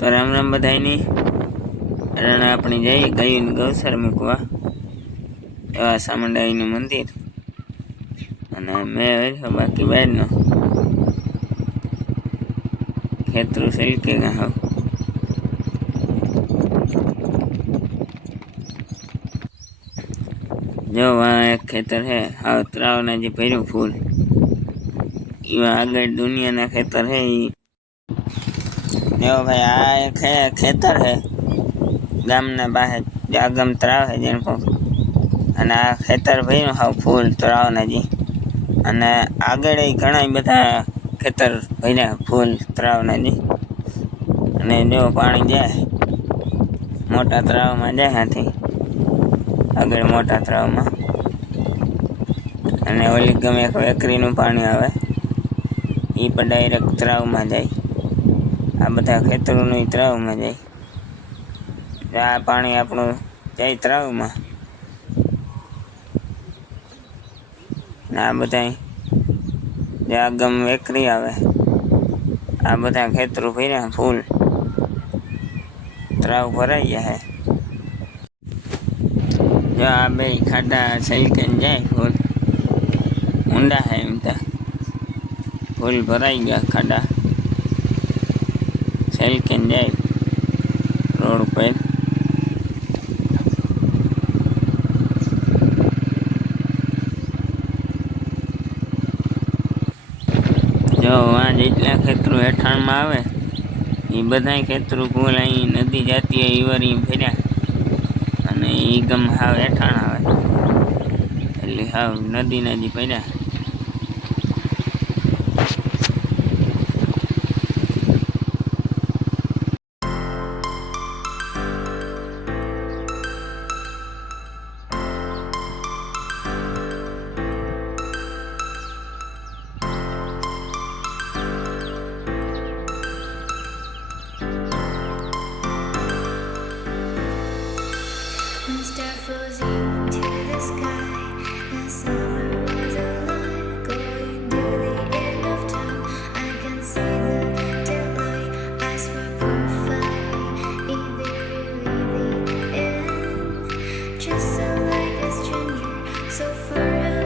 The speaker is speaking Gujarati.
તો રામ રામ બધાયની. રણ આપણે જઈએ ગયું ગૌસર મૂકવા. એવા સામંડાઈનું મંદિર. અને મેં બાકી બહારનો. ખેતરું સિલકે ગાવ જો આ એક ખેતર હે હા ત્રાવના જે ભર્યું ફૂલ, એવા આગળ દુનિયાના ખેતર છે ઈ જો ભાઈ, આ હે ખેતર છે. ગામના બહાર જાગમ તળાવ છે જેને કહું અને આ ખેતર ભાઈનું હાવ ફૂલ તળાવના જી. અને આગળ ઘણા બધા ખેતર ભર્યા ફૂલ તળાવના જી. અને જો પાણી જાય, મોટા તળાવમાં જાય હાથી. આગળ મોટા તળાવમાં અને ઓલી ગમે એક વેકરીનું પાણી આવે એ પણ ડાયરેક્ટ તળાવમાં જાય. આ બધા ખેતરોનું તળાવમાં જાય. આ પાણી આપણું જાય તળાવમાં આ બધા જે આ ગમ વેકરી આવે, આ બધા ખેતરો ભર્યા, ફૂલ. તળાવ ભરાઈ હે. જો આ બે ખાડા સલકન જાય, ફૂલ. ઊંડા હે એમ તો. ફૂલ ભરાઈ ગયા ખાડા. સલકન જાય રોડ ઉપર. જો આ જેટલા ખેતરો હેઠાણમાં આવે એ બધા ખેતરો ફૂલ અહીં નદી જાતી હોય ઈવરી ફેર્યા અને એ ગમ હાવ હેઠાણ આવે. એટલે હાવ નદીના જે પડ્યા Mr.